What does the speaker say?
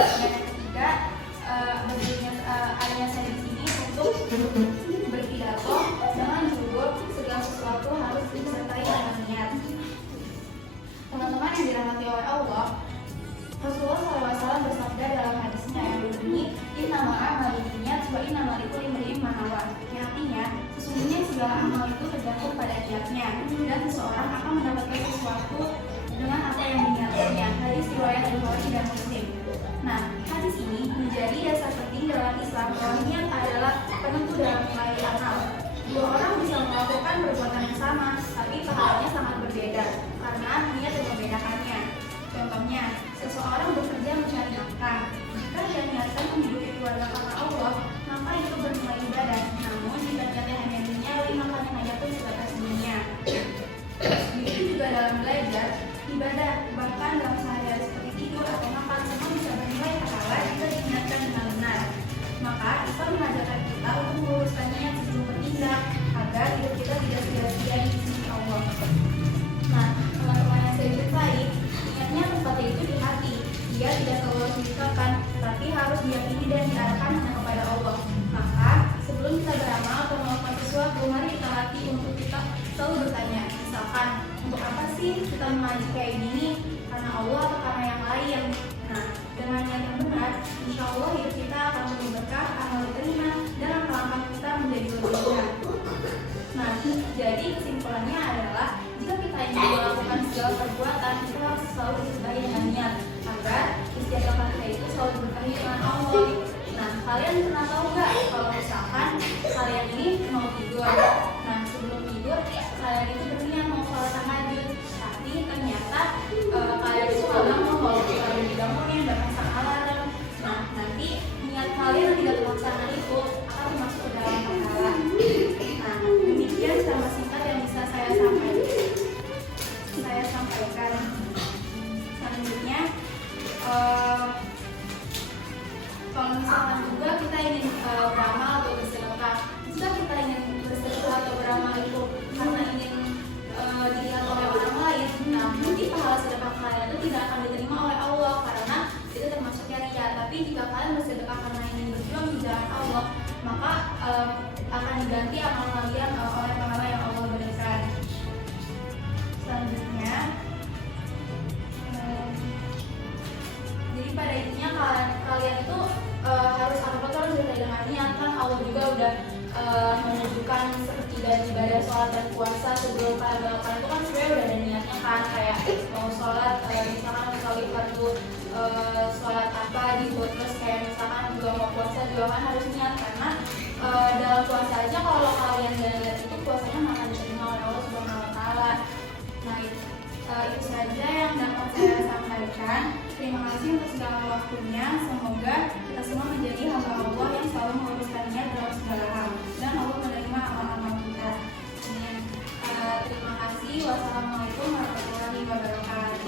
Dan yang ketiga, adanya saya di sini untuk berpidato dengan judul segala sesuatu harus disertai dengan niat. Teman-teman yang dirahmati oleh Allah, Rasulullah SAW bersabda dalam hadisnya yang berbunyi, "Innamal a'malu binniyat wa innamal likulli imri'in ma nawa." Yang artinya, sesungguhnya segala amal itu tergantung pada niatnya dan seseorang akan mendapatkan sesuatu dengan apa yang diniatkannya. Hadis riwayat Bukhari dan Muslim. Nah, hadis ini menjadi dasar penting dalam Islam bahwa niat adalah penentu dalam nilai amal. Dua orang bisa melakukan perbuatan yang sama, tapi pahalanya sangat berbeda karena niat yang membedakannya. Contohnya, seseorang bekerja mencari nafkah. Jika dia niatkan menghidupi keluarga karena Allah, maka itu bernilai ibadah. Namun, jika niatnya hanya duniawi, maka hanya pun sebatas dunia. Begitu juga dalam belajar, ibadah, bahkan dalam sehari-hari seperti tidur atau makan, semua bisa bernilai pahala jika diniatkan dengan benar. Maka, Islam mengajarkan kita untuk meluruskan niat sebelum bertindak agar hidup kita tidak sia-sia di sisi Allah. Nah, teman-teman yang saya cintai, niatnya tempatnya itu di hati. Dia tidak selalu harus diucapkan, tetapi harus diyakini dan diarahkan hanya kepada Allah. Maka, sebelum kita beramal atau melakukan sesuatu, mari kita latih untuk kita selalu bertanya. Misalkan, untuk apa sih kita mengaji kayak gini? Karena Allah atau karena yang lain? Nah, dengan niat yang benar, insya Allah hidup kita akan lebih berkah, akan diterima, dan langkah kita menjadi lebih benar. Nah, jadi kesimpulannya adalah jika kita ingin melakukan segala perbuatan, kita harus selalu disertai dengan niat agar istiadat kita itu selalu berkahi dengan Allah. Nah, kalian pernah tahu nggak kalau misalkan kalian ini mau tidur? Nah, sebelum tidur kalian itu berniat mau sholat tahajud, tapi ternyata kalian itu nggak bangun kalau kalian dibangunin dan pasang alarm. Nah, nanti niat kalian tidak terlaksana itu akan masuk ke dalam pahala. Nah, demikian sama singkat yang bisa saya sampaikan. Selanjutnya, kalau misalkan juga kita ingin beramal atau bersedekah, jika kita ingin bersedekah atau beramal itu karena ingin dilihat oleh orang lain, nah mungkin pahala sedekah kalian itu tidak akan diterima oleh Allah karena itu termasuknya riya. Tapi jika kalian bersedekah karena ingin berjuang di jalan Allah, maka akan diganti amal kalian oleh pahala yang Allah berikan. Selanjutnya, jadi pada intinya kalian itu harus harus berkaitan dengan niat. Kan Allah juga udah menunjukkan seperti dari ibadah sholat dan puasa sebelum kalian melakukan itu kan sebenarnya udah ada niatnya kan, kayak mau sholat misalkan misalnya fardu sholat apa gitu, terus kayak misalkan juga mau puasa juga kan harus niat karena dalam puasa aja kalau kalian gak lihat itu puasanya akan diterima oleh Allah Subhanahu Wa Taala. Nah itu saja yang dapat saya sampaikan. Terima kasih untuk segala waktunya. Semoga kita semua menjadi hamba Allah yang selalu meluruskannya dalam segala hal dan Allah menerima amal-amal kita. Terima kasih. Wassalamualaikum warahmatullahi wabarakatuh.